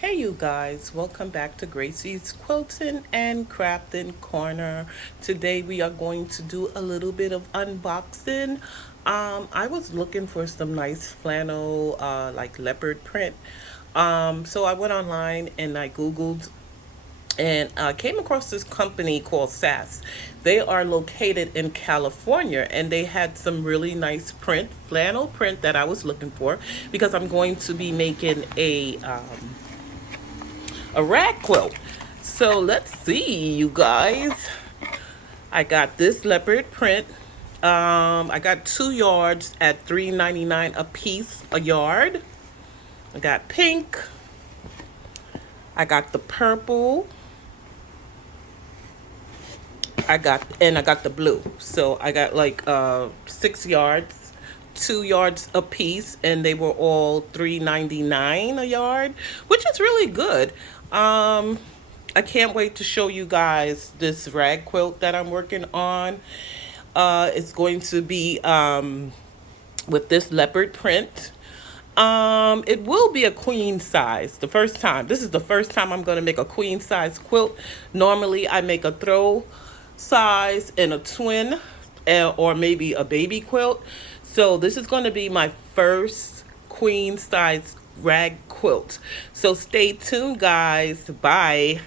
Hey you guys, welcome back to Gracie's Quilting and Crafting Corner. Today we are going to do a little bit of unboxing. I was looking for some nice flannel, like leopard print. So I went online and I Googled and came across this company called Sas. They are located in California, and they had some really nice print, flannel print that I was looking for because I'm going to be making a rag quilt. So let's see, you guys. I got this leopard print. I got 2 yards at $3.99 a piece a yard. I got pink. I got the purple. I got the blue. So I got like 6 yards, 2 yards a piece, and they were all $3.99 a yard, which is really good. I can't wait to show you guys this rag quilt that I'm working on. It's going to be with this leopard print. It will be a queen size the first time. This is the first time I'm going to make a queen size quilt. Normally I make a throw size and a twin, or maybe a baby quilt. So this is going to be my first queen size rag quilt. So stay tuned, guys. Bye.